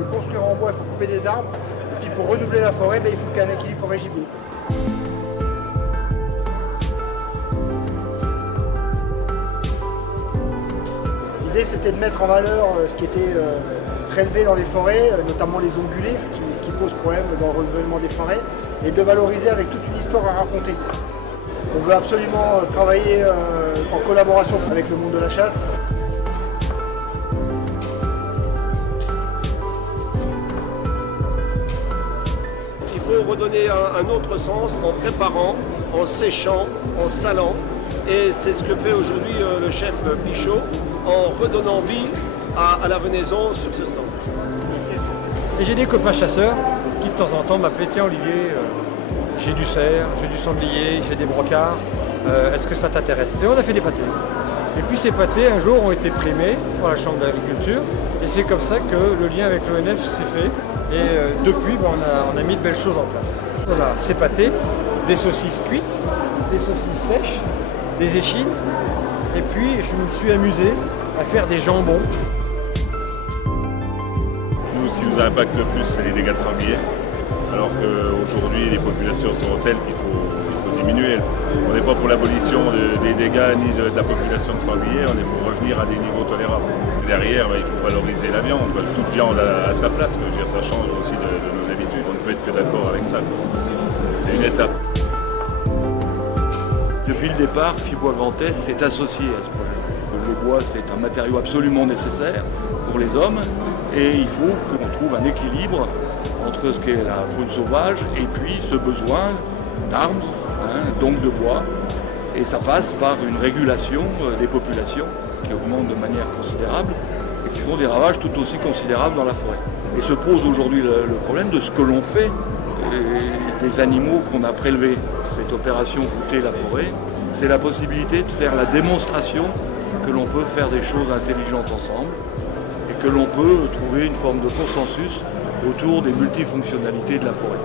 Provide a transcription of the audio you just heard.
que construire en bois, il faut couper des arbres. Et puis pour renouveler la forêt, il faut qu'il y ait un équilibre forêt-gibier. L'idée, c'était de mettre en valeur ce qui était prélevé dans les forêts, notamment les ongulés, ce qui pose problème dans le renouvellement des forêts, et de le valoriser avec toute une histoire à raconter. On veut absolument travailler en collaboration avec le monde de la chasse. Il faut redonner un autre sens en préparant, en séchant, en salant. Et c'est ce que fait aujourd'hui le chef Pichot en redonnant vie à la venaison sur ce stand. Et j'ai des copains chasseurs qui de temps en temps m'appelaient « Tiens Olivier, j'ai du cerf, j'ai du sanglier, j'ai des brocards, est-ce que ça t'intéresse ?» Et on a fait des pâtés. Et puis ces pâtés un jour ont été primés par la Chambre d'agriculture et c'est comme ça que le lien avec l'ONF s'est fait. Et depuis, on a mis de belles choses en place. Voilà, ces pâtés, des saucisses cuites, des saucisses sèches, des échines. Et puis, je me suis amusé à faire des jambons. Nous, ce qui nous impacte le plus, c'est les dégâts de sanglier. Alors qu'aujourd'hui, les populations sont telles qu'il faut diminuer. On n'est pas pour l'abolition des dégâts ni de la population de sanglier, on est pour revenir à des niveaux tolérables. Derrière, il faut valoriser la viande. Toute viande a sa place, je veux dire, ça change aussi de nos habitudes. On ne peut être que d'accord avec ça. C'est une étape. Depuis le départ, Fibois Grand Est s'est associé à ce projet. Le bois, c'est un matériau absolument nécessaire pour les hommes et il faut qu'on trouve un équilibre entre ce qu'est la faune sauvage et puis ce besoin d'arbres, donc de bois. Et ça passe par une régulation des populations qui augmentent de manière considérable et qui font des ravages tout aussi considérables dans la forêt. Et se pose aujourd'hui le problème de ce que l'on fait des animaux qu'on a prélevés. Cette opération Goûter la forêt, c'est la possibilité de faire la démonstration que l'on peut faire des choses intelligentes ensemble et que l'on peut trouver une forme de consensus autour des multifonctionnalités de la forêt.